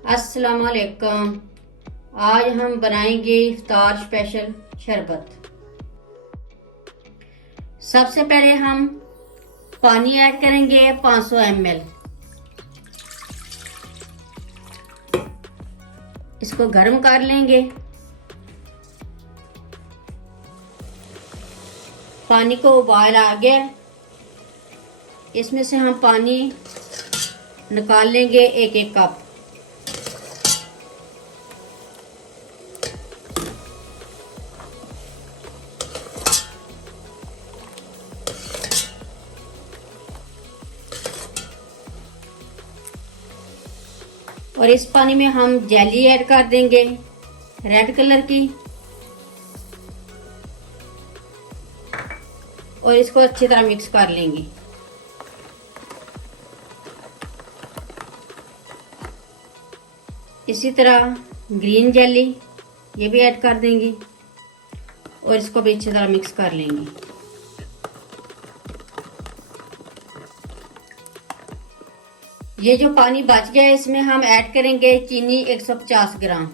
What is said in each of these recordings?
अस्सलाम वालेकुम। आज हम बनाएंगे इफ्तार स्पेशल शरबत। सबसे पहले हम पानी ऐड करेंगे 500 ml। इसको गर्म कर लेंगे। पानी को उबाल आ गया, इसमें से हम पानी निकाल लेंगे एक एक कप। और इस पानी में हम जेली ऐड कर देंगे रेड कलर की, और इसको अच्छी तरह मिक्स कर लेंगे। इसी तरह ग्रीन जेली ये भी ऐड कर देंगे और इसको भी अच्छी तरह मिक्स कर लेंगे। ये जो पानी बच गया है इसमें हम ऐड करेंगे चीनी 150 ग्राम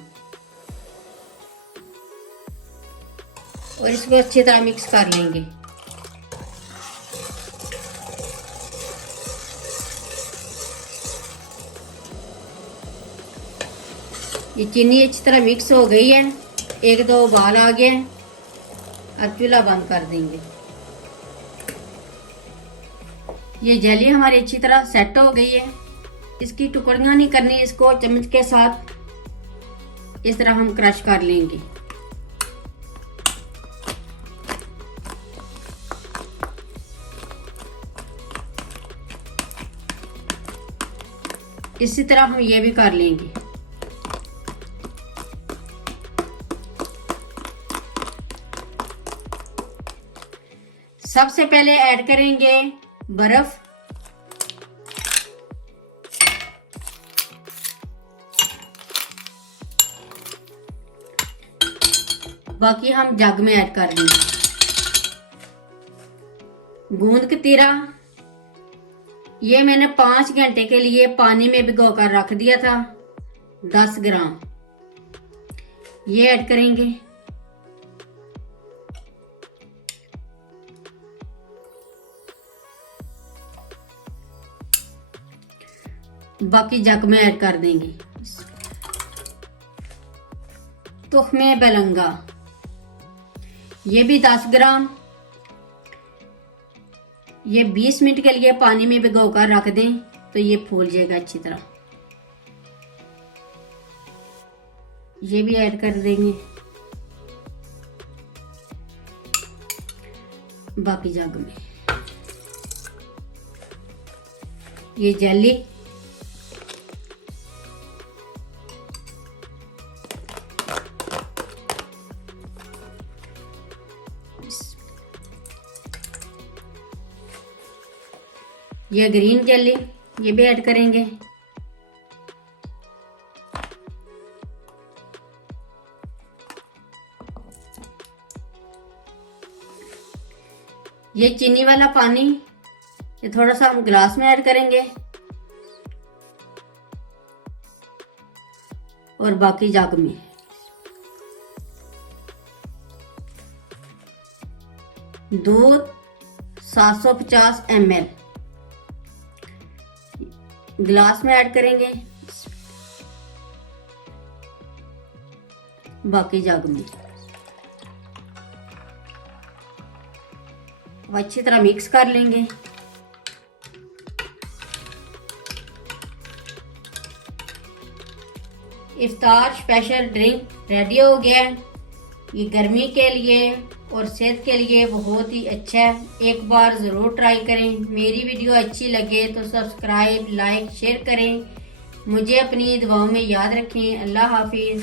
और इसको अच्छी तरह मिक्स कर लेंगे। ये चीनी अच्छी तरह मिक्स हो गई है, एक दो उबाल आ गए। अब चूल्हा बंद कर देंगे। ये जेली हमारी अच्छी तरह सेट हो गई है। इसकी टुकड़ियां नहीं करनी, इसको चम्मच के साथ इस तरह हम क्रश कर लेंगे। इसी तरह हम ये भी कर लेंगे। सबसे पहले ऐड करेंगे बर्फ। बाकी हम जग में ऐड कर लेंगे। गूंद कतीरा ये मैंने 5 घंटे के लिए पानी में भिगो कर रख दिया था, 10 ग्राम ये ऐड करेंगे। बाकी जग में ऐड कर देंगे। तुख्मे बेलंगा ये भी 10 ग्राम, ये 20 मिनट के लिए पानी में भिगो कर रख दें तो ये फूल जाएगा अच्छी तरह। ये भी ऐड कर देंगे। बाकी जग में ये जेली ये ग्रीन जेली ये भी ऐड करेंगे। ये चीनी वाला पानी ये थोड़ा सा हम गिलास में ऐड करेंगे और बाकी जग में दूध 750 ml गिलास में ऐड करेंगे। बाकी जग में अच्छी तरह मिक्स कर लेंगे। इफ्तार स्पेशल ड्रिंक रेडी हो गया है। ये गर्मी के लिए और सेहत के लिए बहुत ही अच्छा है। एक बार ज़रूर ट्राई करें। मेरी वीडियो अच्छी लगे तो सब्सक्राइब, लाइक, शेयर करें। मुझे अपनी दुआओं में याद रखें। अल्लाह हाफिज़।